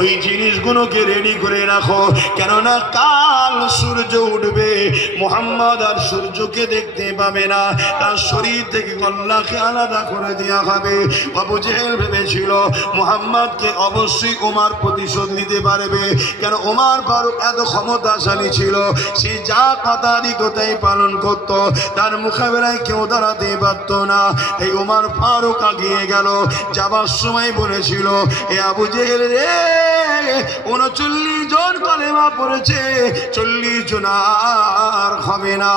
ওই জিনিসগুলোকে রেডি করে রাখো, কেননা কাল সূর্য উঠবে, মুহাম্মদ আর সূর্যকে দেখতে পাবে না, তার শরীর থেকে আল্লাহকে আলাদা করে দেওয়া হবে। আবু জেহেল ভেবেছিল মুহাম্মদকে অবশ্যই ওমর প্রতিশোধ নিতে পারবে, কেন ওমর ফারুক এত ক্ষমতাশালী ছিল, সে যা কথা দিত তাই পালন করত, তার মোকাবেলায় কেউ দাঁড়াতে পারত না। এই ওমর ফারুক আগিয়ে গেল, যাবার সময় বলেছিল, এ আবু জেহেল রে, 39 জন কলেমা পড়েছে, 40 জন আর হবে না।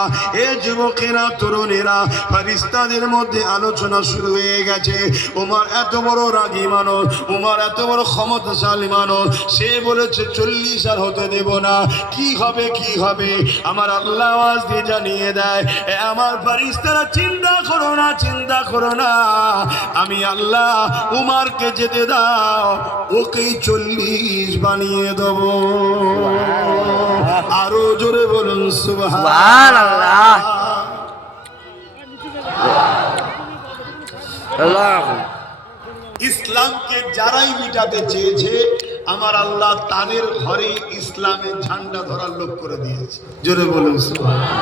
এ যুবকেরা, তরুণেরা, ফেরেশতাদের মধ্যে আলোচনা শুরু হয়ে গেছে। ওমর এত বড় রাগী মানুষ, ওমর এত বড় ক্ষমতাশালী মানুষ, সে বলেছে 40 আর হতে দেব না। কি হবে, কি হবে? আমার আল্লাহ আওয়াজ দিয়ে জানিয়ে দেয়, এ আমার ফেরেশতারা, চিন্তা করো না, চিন্তা করো না, আমি আল্লাহ উমরকে যেতে দাও, ওকেই 40 বানিয়ে দেব। আরো জোরে বলুন সুবহানাল্লাহ। ইসলামকে যারাই মিটাতে চেয়েছে, আমার আল্লাহ তাদের ঘরে ইসলামের ঝান্ডা ধরার লোক করে দিয়েছে। জোরে বলুন সুবহানাল্লাহ।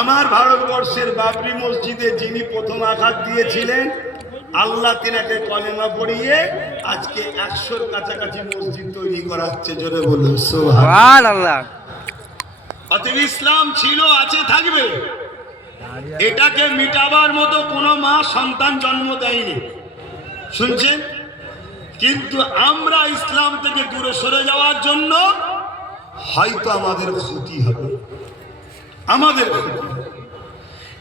আমার ভারতবর্ষের বাবরি মসজিদে যিনি প্রথম আঘাত দিয়েছিলেন, আল্লাহ তিনাকে কলেমা পড়িয়ে আজকে 100-র কাছাকাছি মসজিদ তৈরি করা হচ্ছে। জোরে বলুন সুবহানাল্লাহ। অতএব ইসলাম ছিল, আছে, থাকবে। এটাকে মিটাবার মতো কোনো মা সন্তান জন্ম দেয়নি, শুনছেন? কিন্তু আমরা ইসলাম থেকে দূরে সরে যাওয়ার জন্য হয়তো আমাদের ক্ষতি হবে, আমাদের ক্ষতি হবে।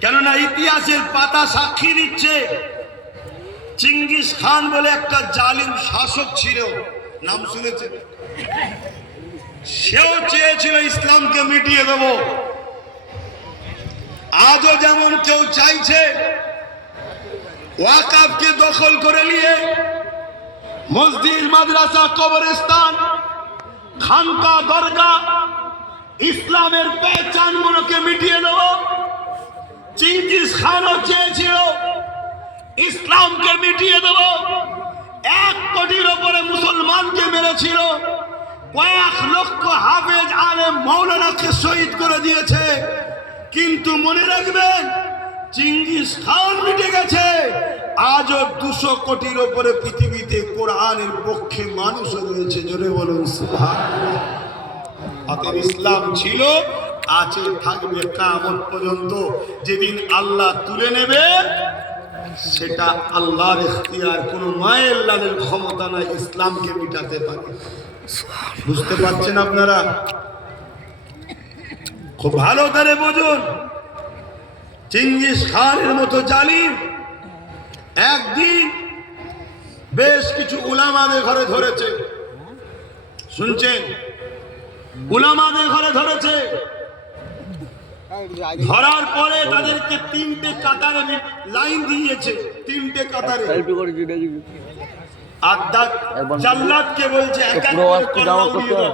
কেননা ইতিহাসের পাতা সাক্ষী দিচ্ছে, চিঙ্গিস খান বলে একটা জালিম শাসক ছিল, নাম শুনেছেন? সেও চেয়েছিল ইসলামকে মিটিয়ে দেব। আজও যেমন কেউ চাইছে ওয়াকফকে দখল করে নিয়ে মসজিদ, মাদ্রাসা, কবরস্থান, খানকা, দরগা, ইসলামের পেহচানগুলোকে মিটিয়ে দেব, চিঙ্গিস খানও চেয়েছিল ইসলামকে মিটিয়ে দেব। 1 কোটির ওপরে মুসলমানকে মেরেছিল, কয়েক লক্ষ হাফেজ, আলেম, মাওলানাকে শহীদ করে দিয়েছে। কিন্তু মনে রাখবেন, চিঙ্গিস খান মিটে গেছে, আজও 200 কোটির ওপরে পৃথিবীতে কোরআনের পক্ষে মানুষ রয়েছে। জোরে বলুন সুবহানাল্লাহ। অতএব ইসলাম ছিল, আছে, থাকবে কিয়ামত পর্যন্ত। যেদিন আল্লাহ তুলে নেবে, সেটা আল্লাহর ইখতিয়ার, কোনো মায়ের লালের ক্ষমতা নাই ইসলামকে মিটাতে পারে। বুঝতে পারছেন আপনারা? খুব ভালো করে বুঝুন। চিঙ্গিস খানের মতো জালিম একদিন বেশ কিছু উলামাদের ঘরে ধরেছে, শুনছেন? উলামাদের ঘরে ধরেছে, ধরার পরে তাদেরকে 3টে কাতারে লাইন দিয়েছে, 3টে কাতারে। আর জাল্লাদকে বলছে এক এক করে কলমা উড়িয়ে দাও।